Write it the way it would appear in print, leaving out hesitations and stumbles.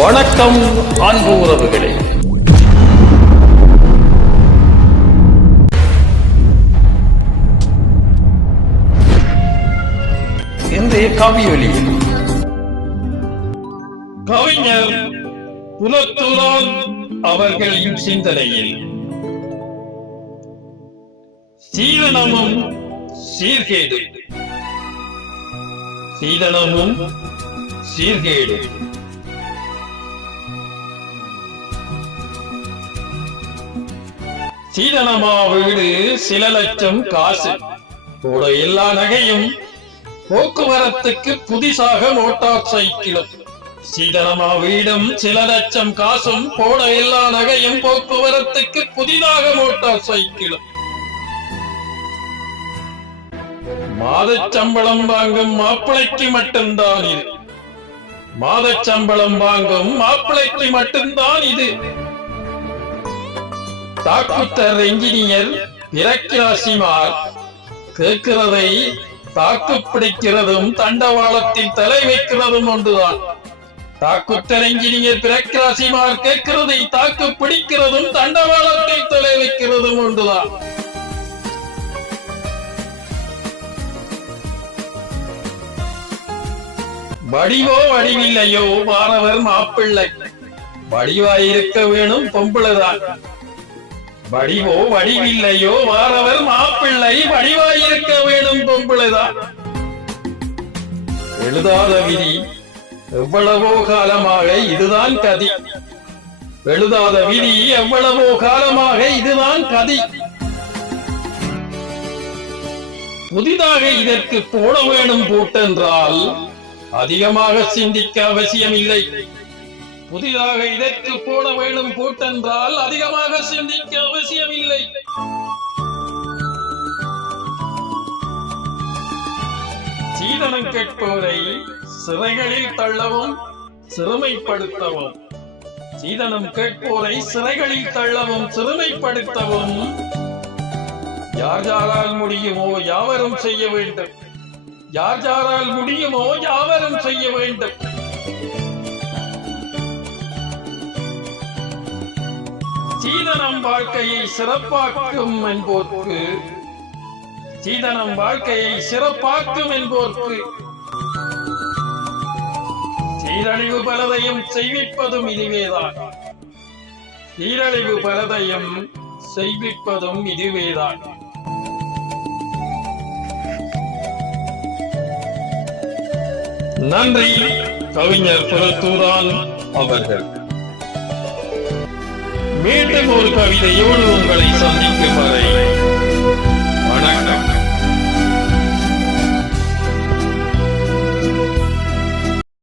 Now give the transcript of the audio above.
வணக்கம் அன்பு உறவுகளே. இன்றைய கவியொலியில் கவிஞர் புலத்தூரான் அவர்களின் சிந்தனையில் சீதனமும் சீர்கேடு. சீதனமும் சீர்கேடு. சீதனமா வீடு சில லட்சம் காசு, கூட எல்லா நகையும், போக்குவரத்துக்கு புதிசாக மோட்டார் சைக்கிளும். சீதனமா வீடும் சில லட்சம் காசும், போட எல்லா நகையும், போக்குவரத்துக்கு புதிதாக மோட்டார் சைக்கிளும். மாதச் சம்பளம் வாங்கும் மாப்பிளைக்கு மட்டும்தான் இது. மாதச் சம்பளம் வாங்கும் மாப்பிளைக்கு மட்டும்தான் இது. தாக்குத்தர் என்ஜினியர் பிரக்ராசிமார் கேட்கிறதை தாக்கு பிடிக்கிறதும் தண்டவாளத்தில் தலை வைக்கிறதும் ஒன்றுதான். தாக்குத்தர் என்ஜினியர் பிரக்ராசிமார் கேட்கிறதை தாக்கு பிடிக்கிறதும் தண்டவாளத்தில் தலை வைக்கிறதும் ஒன்றுதான். வடிவோ வடிவில்லையோ வாரவர் மாப்பிள்ளை, வடிவாயிருக்க வேணும் பொம்பளைதான். வடிவோ வடிவில்லையோ வாரவர் மாப்பிள்ளை, வடிவாயிருக்க வேணும் பொம்பளைதான். எழுதாத விதி எவ்வளவோ காலமாக இதுதான் கதி. எழுதாத விதி எவ்வளவோ காலமாக இதுதான் கதி. புதிதாக இதற்கு போட வேணும் பூட்டென்றால் அதிகமாக சிந்திக்க அவசியமில்லை. புதிதாக இதற்கு போட வேணும் பூட்டென்றால் அதிகமாக சிந்திக்க அவசியமில்லை. சீதனம் கேட்போரை சிறைகளில் தள்ளவும் சிறுமைப்படுத்தவும். சீதனம் கேட்போரை சிறைகளில் தள்ளவும் சிறுமைப்படுத்தவும் யார் யாரால் முடியுமோ யாவரும் செய்ய வேண்டும். யார் யாரால் முடியுமோ யாவரும் செய்ய வேண்டும். சீதனம் வாழ்க்கையை சிறப்பாக்கும் என்போர்க்கு, சீதனம் வாழ்க்கையை சிறப்பாக்கும் என்போர்க்கு சீரழிவு பலதையும் செய்விப்பதும் இதுவேதான். சீரழிவு பலதையும் செய்விப்பதும் இதுவேதான். நன்றி கவிஞர் புலத்தூரான் அவர்கள். மீண்டும் ஒரு கவிதையோடு உங்களை சந்திக்கும் வரை